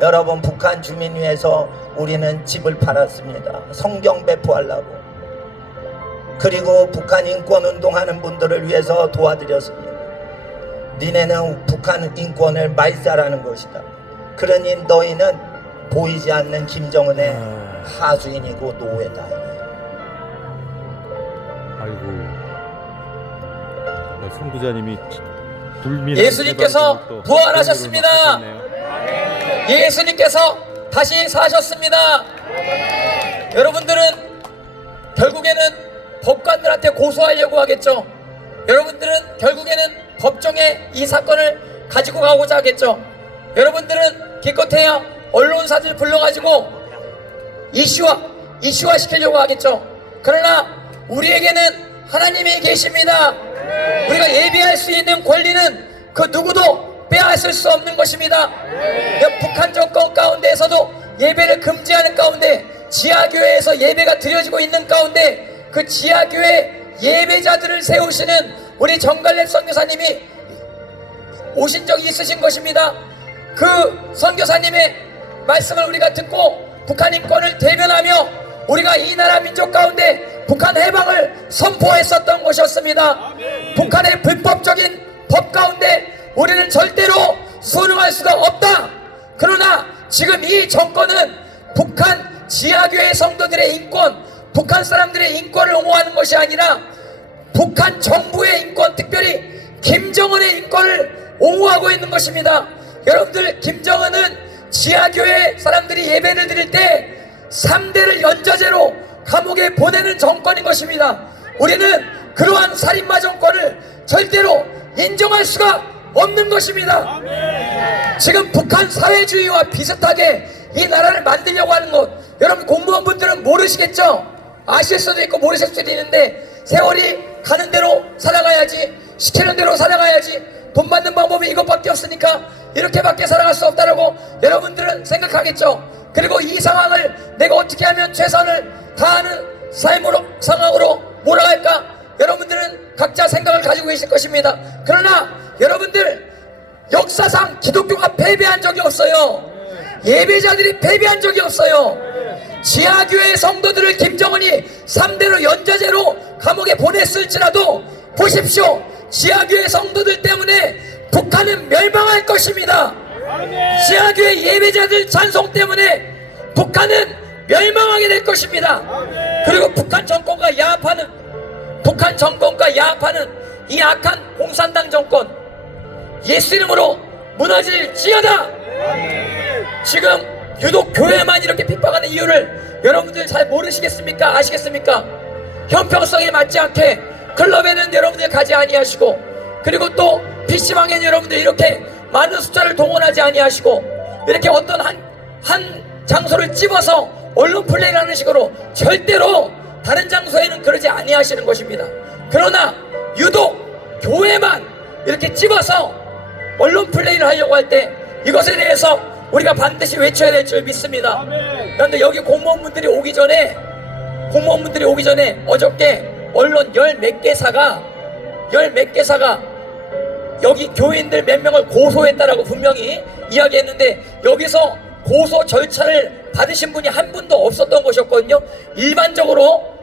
여러분, 북한 주민 위해서 우리는 집을 팔았습니다. 성경 배포하려고. 그리고 북한 인권 운동하는 분들을 위해서 도와드렸습니다. 니네는 북한 인권을 말살하는 것이다. 그러니 너희는 보이지 않는 김정은의 하수인이고 노예다. 아이고, 선교사님이 예수님께서 부활하셨습니다. 예수님께서 다시 사셨습니다. 여러분들은 결국에는 법관들한테 고소하려고 하겠죠. 여러분들은 결국에는 법정에 이 사건을 가지고 가고자 하겠죠. 여러분들은 기껏해야 언론사들 불러가지고 이슈화 시키려고 하겠죠. 그러나 우리에게는 하나님이 계십니다. 우리가 예배할 수 있는 권리는 그 누구도 빼앗을 수 없는 것입니다. 북한 정권 가운데에서도 예배를 금지하는 가운데, 지하교회에서 예배가 드려지고 있는 가운데 그 지하교회 예배자들을 세우시는 우리 정갈렙 선교사님이 오신 적이 있으신 것입니다. 그 선교사님의 말씀을 우리가 듣고 북한 인권을 대변하며 우리가 이 나라 민족 가운데 북한 해방을 선포했었던 것이었습니다. 북한의 불법적인 법 가운데 우리는 절대로 순응할 수가 없다. 그러나 지금 이 정권은 북한 지하교회 성도들의 인권, 북한 사람들의 인권을 옹호하는 것이 아니라 북한 정부의 인권, 특별히 김정은의 인권을 옹호하고 있는 것입니다. 여러분들, 김정은은 지하교회 사람들이 예배를 드릴 때 3대를 연좌제로 감옥에 보내는 정권인 것입니다. 우리는 그러한 살인마 정권을 절대로 인정할 수가 없는 것입니다. 지금 북한 사회주의와 비슷하게 이 나라를 만들려고 하는 것, 여러분 공무원분들은 모르시겠죠? 아실 수도 있고 모르실 수도 있는데, 세월이 가는 대로 살아가야지, 시키는 대로 살아가야지, 돈 받는 방법이 이것밖에 없으니까 이렇게밖에 살아갈 수 없다라고 여러분들은 생각하겠죠. 그리고 이 상황을 내가 어떻게 하면 최선을 다하는 삶으로, 상황으로 몰아갈까, 여러분들은 각자 생각을 가지고 계실 것입니다. 그러나 여러분들, 역사상 기독교가 패배한 적이 없어요. 예배자들이 패배한 적이 없어요. 지하교회 성도들을 김정은이 3대로 연좌제로 감옥에 보냈을지라도 보십시오. 지하교회 성도들 때문에 북한은 멸망할 것입니다. 지하교회 예배자들 찬송 때문에 북한은 멸망하게 될 것입니다. 그리고 북한 정권과 야합하는 이 악한 공산당 정권, 예수 이름으로 무너질지어다. 지금 유독 교회만 이렇게 핍박하는 이유를 여러분들 잘 모르시겠습니까? 아시겠습니까? 형평성에 맞지 않게 클럽에는 여러분들 가지 아니하시고, 그리고 또 PC방에는 여러분들 이렇게 많은 숫자를 동원하지 아니하시고, 이렇게 어떤 한 장소를 찝어서 언론 플레이를 하는 식으로 절대로 다른 장소에는 그러지 아니하시는 것입니다. 그러나 유독 교회만 이렇게 찝어서 언론 플레이를 하려고 할 때 이것에 대해서 우리가 반드시 외쳐야 될 줄 믿습니다. 그런데 여기 공무원분들이 오기 전에 어저께 언론 열 몇 개사가 여기 교인들 몇 명을 고소했다라고 분명히 이야기했는데, 여기서 고소 절차를 받으신 분이 한 분도 없었던 것이었거든요. 일방적으로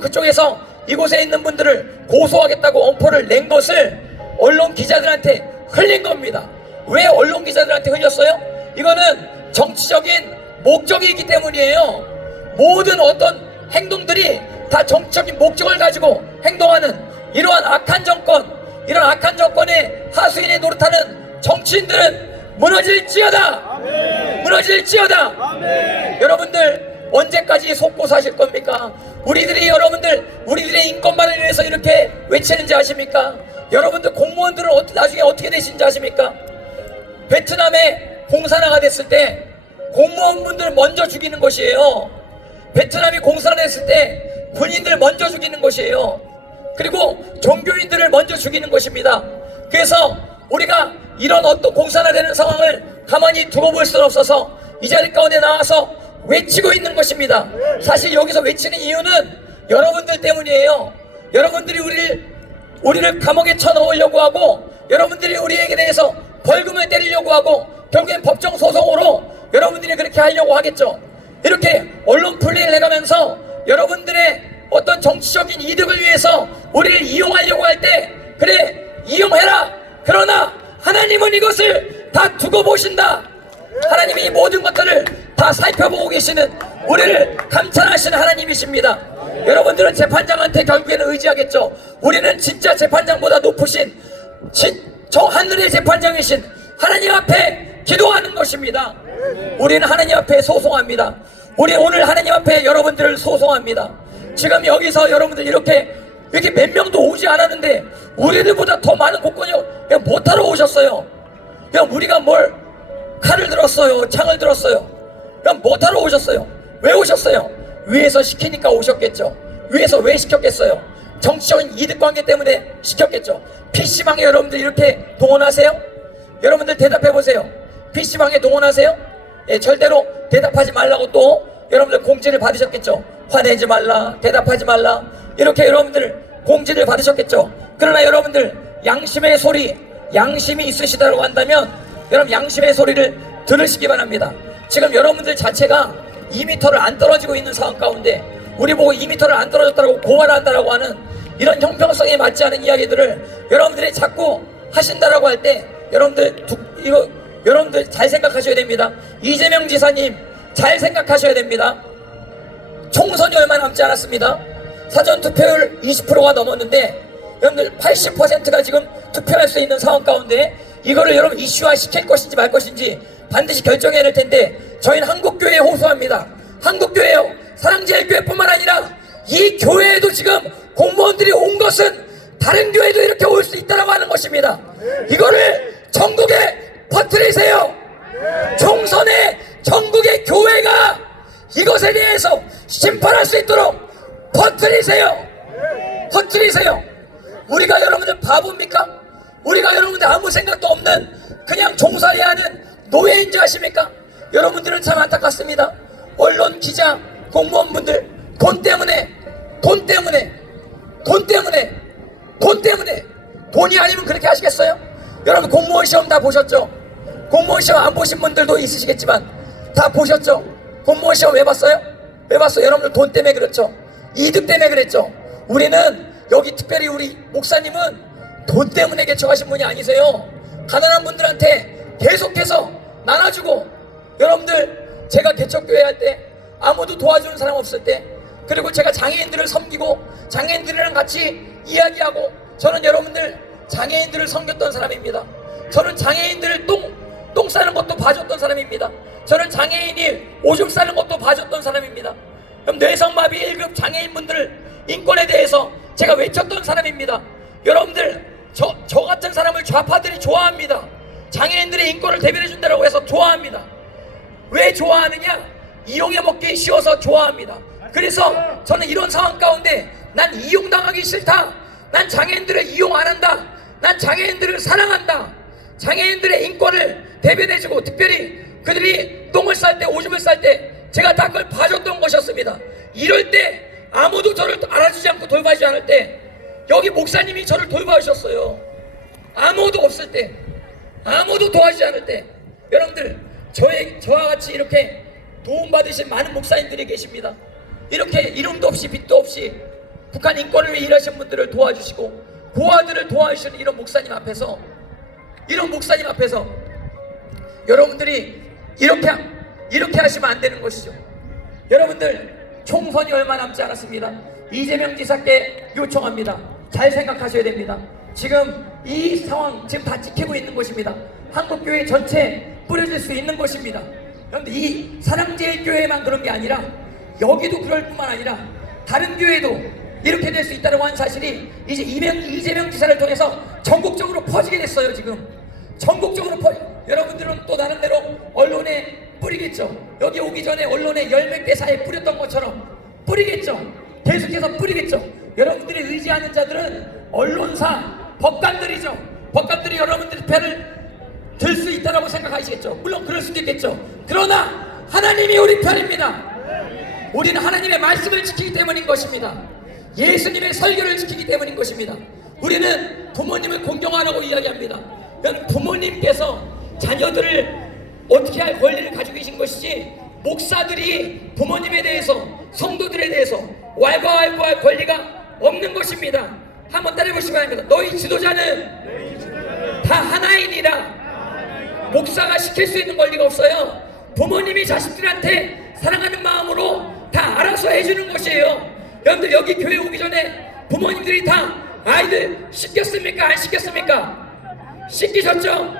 그쪽에서 이곳에 있는 분들을 고소하겠다고 엄포를 낸 것을 언론 기자들한테 흘린 겁니다. 왜 언론 기자들한테 흘렸어요? 이거는 정치적인 목적이 있기 때문이에요. 모든 어떤 행동들이 다 정치적인 목적을 가지고 행동하는 이러한 악한 정권의 하수인의 노릇하는 정치인들은 무너질지어다. 무너질지어다. 여러분들, 언제까지 속고 사실 겁니까? 우리들의 인권만을 위해서 이렇게 외치는지 아십니까? 여러분들 공무원들은 나중에 어떻게 되시는지 아십니까? 베트남에 공산화가 됐을 때 공무원분들 먼저 죽이는 것이에요. 베트남이 공산화 됐을 때 군인들 먼저 죽이는 것이에요. 그리고 종교인들을 먼저 죽이는 것입니다. 그래서 우리가 이런 어떤 공산화되는 상황을 가만히 두고 볼 수는 없어서 이 자리 가운데 나와서 외치고 있는 것입니다. 사실 여기서 외치는 이유는 여러분들 때문이에요. 여러분들이 우리를 감옥에 쳐넣으려고 하고, 여러분들이 우리에게 대해서 벌금을 때리려고 하고, 결국엔 법정 소송으로 하려고 하겠죠. 이렇게 언론 플레이를 해가면서 여러분들의 어떤 정치적인 이득을 위해서 우리를 이용하려고 할 때 그래 이용해라. 그러나 하나님은 이것을 다 두고 보신다. 하나님이 이 모든 것들을 다 살펴보고 계시는 우리를 감찰하시는 하나님이십니다. 여러분들은 재판장한테 결국에는 의지하겠죠. 우리는 진짜 재판장보다 높으신 저 하늘의 재판장이신 하나님 앞에 기도하는 것입니다. 우리는 하나님 앞에 소송합니다. 우리 오늘 하나님 앞에 여러분들을 소송합니다. 지금 여기서 여러분들 이렇게 몇 명도 오지 않았는데 우리들보다 더 많은 공권이 그냥 못하러 오셨어요. 그냥 우리가 뭘 칼을 들었어요, 창을 들었어요. 그냥 못하러 오셨어요. 왜 오셨어요? 위에서 시키니까 오셨겠죠. 위에서 왜 시켰겠어요? 정치적인 이득관계 때문에 시켰겠죠. PC방에 여러분들 이렇게 동원하세요? 여러분들 대답해보세요. PC방에 동원하세요? 예, 절대로 대답하지 말라고 또 여러분들 공지를 받으셨겠죠. 화내지 말라, 대답하지 말라, 이렇게 여러분들 공지를 받으셨겠죠. 그러나 여러분들 양심의 소리, 양심이 있으시다고 한다면 여러분 양심의 소리를 들으시기 바랍니다. 지금 여러분들 자체가 2m를 안 떨어지고 있는 상황 가운데 우리 보고 2m를 안 떨어졌다고 고발한다라고 하는 이런 형평성에 맞지 않은 이야기들을 여러분들이 자꾸 하신다라고 할 때 여러분들 잘 생각하셔야 됩니다. 이재명 지사님 잘 생각하셔야 됩니다. 총선이 얼마 남지 않았습니다. 사전투표율 20%가 넘었는데 여러분들 80%가 지금 투표할 수 있는 상황 가운데 이거를 여러분 이슈화 시킬 것인지 말 것인지 반드시 결정해야 될 텐데 저희는 한국교회에 호소합니다. 한국교회요, 사랑제일교회뿐만 아니라 이 교회에도 지금 공무원들이 온 것은 다른 교회도 이렇게 올 수 있다고 하는 것입니다. 이거를 전국에 퍼뜨리세요. 총선에 전국의 교회가 이것에 대해서 심판할 수 있도록 퍼뜨리세요. 퍼뜨리세요. 우리가 여러분들 바보입니까? 우리가 여러분들 아무 생각도 없는 그냥 종살이야 하는 노예인 줄 아십니까? 여러분들은 참 안타깝습니다. 언론, 기자, 공무원분들 돈 때문에 돈이 아니면 그렇게 하시겠어요? 여러분 공무원 시험 다 보셨죠? 공무원 시험 안 보신 분들도 있으시겠지만 다 보셨죠? 공무원 시험 왜 봤어요? 왜 봤어요? 여러분들 돈 때문에 그렇죠? 이득 때문에 그랬죠? 우리는 여기 특별히 우리 목사님은 돈 때문에 개척하신 분이 아니세요. 가난한 분들한테 계속해서 나눠주고, 여러분들 제가 개척교회 할 때 아무도 도와주는 사람 없을 때, 그리고 제가 장애인들을 섬기고 장애인들이랑 같이 이야기하고, 저는 여러분들 장애인들을 섬겼던 사람입니다. 저는 장애인들을 똥 싸는 것도 봐줬던 사람입니다. 저는 장애인이 오줌 싸는 것도 봐줬던 사람입니다. 그럼 뇌성마비 1급 장애인분들 인권에 대해서 제가 외쳤던 사람입니다. 여러분들 저 같은 사람을 좌파들이 좋아합니다. 장애인들의 인권을 대변해준다고 해서 좋아합니다. 왜 좋아하느냐? 이용해 먹기 쉬워서 좋아합니다. 그래서 저는 이런 상황 가운데 난 이용당하기 싫다. 난 장애인들을 이용 안 한다. 난 장애인들을 사랑한다. 장애인들의 인권을 대변해주고, 특별히 그들이 똥을 쌀 때, 오줌을 쌀 때 제가 다 그걸 봐줬던 것이었습니다. 이럴 때 아무도 저를 알아주지 않고 돌봐주지 않을 때, 여기 목사님이 저를 돌봐주셨어요. 아무도 없을 때, 아무도 도와주지 않을 때, 여러분들 저와 같이 이렇게 도움받으신 많은 목사님들이 계십니다. 이렇게 이름도 없이 빛도 없이 북한 인권을 위해 일하신 분들을 도와주시고 고아들을 도와주시는 이런 목사님 앞에서 여러분들이 이렇게 하시면 안 되는 것이죠. 여러분들 총선이 얼마 남지 않았습니다. 이재명 지사께 요청합니다. 잘 생각하셔야 됩니다. 지금 이 상황 지금 다 지키고 있는 것입니다. 한국교회 전체 뿌려질 수 있는 것입니다. 그런데 이 사랑제일교회만 그런 게 아니라 여기도 그럴 뿐만 아니라 다른 교회도 이렇게 될 수 있다는 하는 사실이 이제 이재명 지사를 통해서 전국적으로 퍼지게 됐어요. 지금 전국적으로 여러분들은 또 나름대로 언론에 뿌리겠죠. 여기 오기 전에 언론에 열 몇 개 사이에 뿌렸던 것처럼 뿌리겠죠. 계속해서 뿌리겠죠. 여러분들이 의지하는 자들은 언론사, 법관들이죠. 법관들이 여러분들 편을 들 수 있다고 생각하시겠죠. 물론 그럴 수도 있겠죠. 그러나 하나님이 우리 편입니다. 우리는 하나님의 말씀을 지키기 때문인 것입니다. 예수님의 설교를 지키기 때문인 것입니다. 우리는 부모님을 공경하라고 이야기합니다. 부모님께서 자녀들을 어떻게 할 권리를 가지고 계신 것이지 목사들이 부모님에 대해서, 성도들에 대해서 왈가왈부할 권리가 없는 것입니다. 한번 따라해보시기 바랍니다. 너희 지도자는 다 하나이니라. 목사가 시킬 수 있는 권리가 없어요. 부모님이 자식들한테 사랑하는 마음으로 다 알아서 해주는 것이에요. 여러분들 여기 교회 오기 전에 부모님들이 다 아이들 씻겼습니까? 안 씻겼습니까? 씻기셨죠?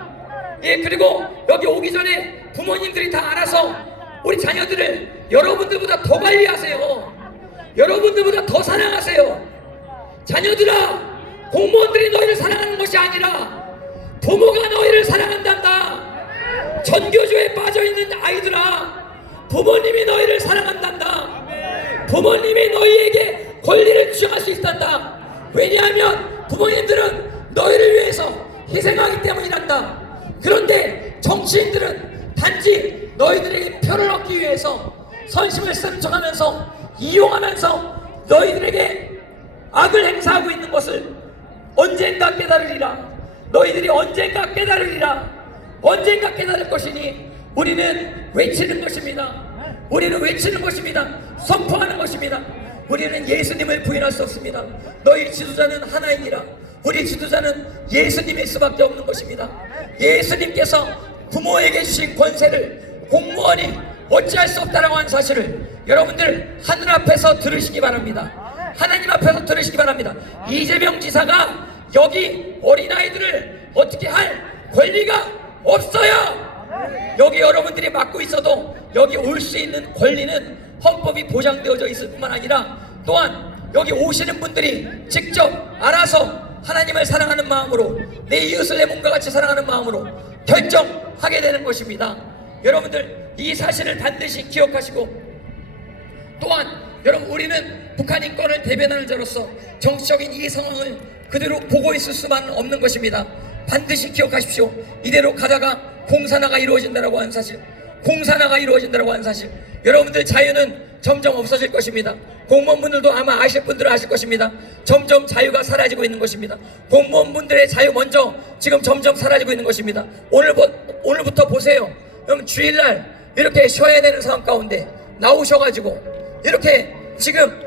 예, 그리고 여기 오기 전에 부모님들이 다 알아서 우리 자녀들을 여러분들보다 더 관리하세요. 여러분들보다 더 사랑하세요. 자녀들아, 공무원들이 너희를 사랑하는 것이 아니라 부모가 너희를 사랑한단다. 전교조에 빠져있는 아이들아, 부모님이 너희를 사랑한단다. 부모님이 너희에게 권리를 주장할 수 있단다. 왜냐하면 부모님들은 너희를 위해서 희생하기 때문이란다. 그런데 정치인들은 단지 너희들에게 표를 얻기 위해서 선심을 쓰는 척하면서 이용하면서 너희들에게 악을 행사하고 있는 것을 언젠가 깨달으리라. 너희들이 언젠가 깨달으리라. 언젠가 깨달을 것이니 우리는 외치는 것입니다. 우리는 외치는 것입니다. 선포하는 것입니다. 우리는 예수님을 부인할 수 없습니다. 너희 지도자는 하나이니라. 우리 지도자는 예수님일 수밖에 없는 것입니다. 예수님께서 부모에게 주신 권세를 공무원이 어찌할 수 없다라고 하는 사실을 여러분들 하늘 앞에서 들으시기 바랍니다. 하나님 앞에서 들으시기 바랍니다. 이재명 지사가 여기 어린아이들을 어떻게 할 권리가 없어요. 여기 여러분들이 맡고 있어도 여기 올 수 있는 권리는 헌법이 보장되어져 있을 뿐만 아니라 또한 여기 오시는 분들이 직접 알아서 하나님을 사랑하는 마음으로 내 이웃을 내 몸과 같이 사랑하는 마음으로 결정하게 되는 것입니다. 여러분들 이 사실을 반드시 기억하시고 또한 여러분 우리는 북한 인권을 대변하는 자로서 정치적인 이 상황을 그대로 보고 있을 수만 없는 것입니다. 반드시 기억하십시오. 이대로 가다가 공산화가 이루어진다고 하는 사실, 공산화가 이루어진다고 하는 사실, 여러분들 자유는 점점 없어질 것입니다. 공무원분들도 아마 아실 분들은 아실 것입니다. 점점 자유가 사라지고 있는 것입니다. 공무원분들의 자유 먼저 지금 점점 사라지고 있는 것입니다. 오늘부터 보세요. 여러분 주일날 이렇게 쉬어야 되는 상황 가운데 나오셔가지고 이렇게 지금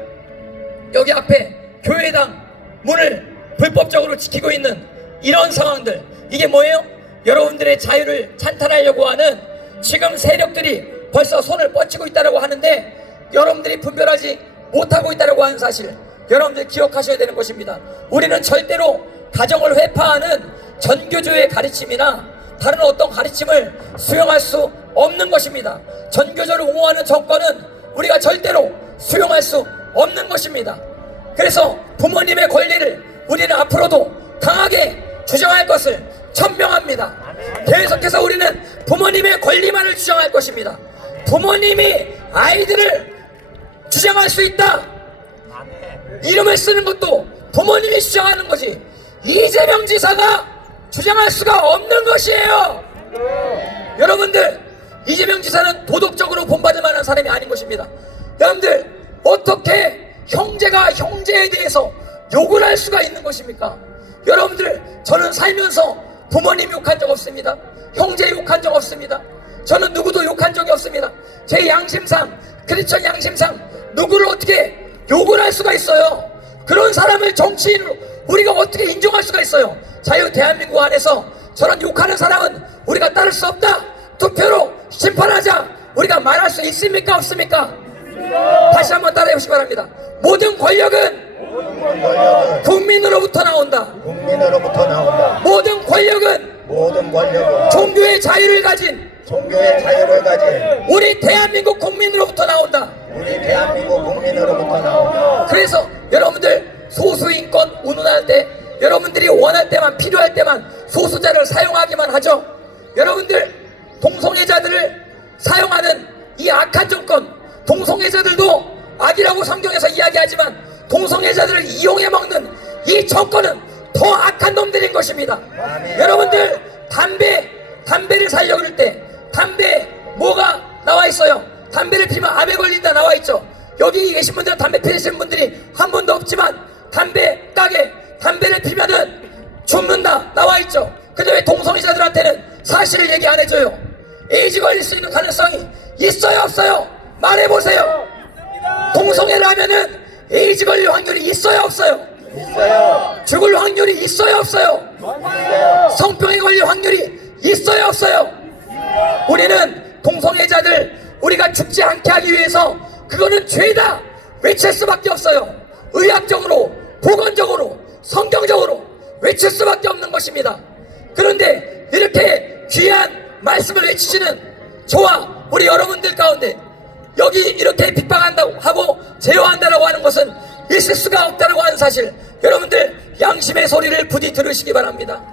여기 앞에 교회당 문을 불법적으로 지키고 있는 이런 상황들, 이게 뭐예요? 여러분들의 자유를 찬탈하려고 하는 지금 세력들이 벌써 손을 뻗치고 있다고 하는데 여러분들이 분별하지 못하고 있다고 하는 사실 여러분들 기억하셔야 되는 것입니다. 우리는 절대로 가정을 회파하는 전교조의 가르침이나 다른 어떤 가르침을 수용할 수 없는 것입니다. 전교조를 옹호하는 정권은 우리가 절대로 수용할 수 없는 것입니다. 그래서 부모님의 권리를 우리는 앞으로도 강하게 주장할 것을 천명합니다. 계속해서 우리는 부모님의 권리만을 주장할 것입니다. 부모님이 아이들을 주장할 수 있다. 이름을 쓰는 것도 부모님이 주장하는 거지 이재명 지사가 주장할 수가 없는 것이에요. 여러분들 이재명 지사는 도덕적으로 본받을 만한 사람이 아닌 것입니다. 여러분들 어떻게 형제가 형제에 대해서 욕을 할 수가 있는 것입니까? 여러분들 저는 살면서 부모님 욕한 적 없습니다. 형제 욕한 적 없습니다. 저는 누구도 욕한 적이 없습니다. 제 양심상 크리스천 양심상 누구를 어떻게 욕을 할 수가 있어요? 그런 사람을 정치인으로 우리가 어떻게 인정할 수가 있어요? 자유 대한민국 안에서 저런 욕하는 사람은 우리가 따를 수 없다. 투표로 심판하자. 우리가 말할 수 있습니까? 없습니까? 다시 한번 따라해 보시기 바랍니다. 모든 권력은 국민으로부터 나온다. 국민으로부터 나온다. 모든 권력은 종교의 자유를 가진 우리 대한민국 국민으로부터 나온다. 그래서 여러분들 소수인권 운운할 때 여러분들이 원할 때만 필요할 때만 소수자를 사용하기만 하죠. 여러분들 동성애자들을 사용하는 이 악한 정권, 동성애자들도 악이라고 성경에서 이야기하지만 동성애자들을 이용해 먹는 이 정권은 더 악한 놈들인 것입니다. 여러분들 담배를 살려고 할 때 담배 뭐가 나와 있어요? 담배를 피면 암에 걸린다 나와 있죠. 여기 계신 분들은 담배 피우시는 분들이 한 분도 없지만 담배 가게 담배를 피면은 죽는다 나와 있죠. 근데 왜 동성애자들한테는 사실을 얘기 안 해줘요? 에이즈 걸릴 수 있는 가능성이 있어요 없어요? 말해보세요. 동성애를 하면은 에이즈 걸릴 확률이 있어요 없어요? 있어요. 죽을 확률이 있어요 없어요? 있어요. 성병에 걸릴 확률이 있어요 없어요? 우리는 동성애자들 우리가 죽지 않게 하기 위해서 그거는 죄다 외칠 수밖에 없어요. 의학적으로, 보건적으로, 성경적으로 외칠 수밖에 없는 것입니다. 그런데 이렇게 귀한 말씀을 외치시는 저와 우리 여러분들 가운데 여기 이렇게 핍박한다고 하고 제어한다라고 하는 것은 있을 수가 없다라고 하는 사실, 여러분들 양심의 소리를 부디 들으시기 바랍니다.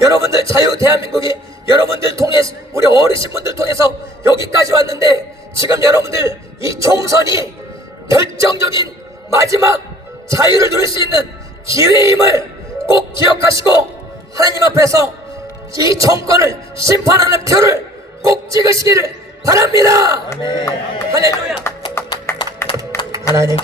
여러분들 자유 대한민국이 여러분들 통해서, 우리 어르신분들 통해서 여기까지 왔는데, 지금 여러분들 이 총선이 결정적인 마지막 자유를 누릴 수 있는 기회임을 꼭 기억하시고 하나님 앞에서 이 정권을 심판하는 표를 꼭 찍으시기를 바랍니다. 아멘. 할렐루야. 하나님.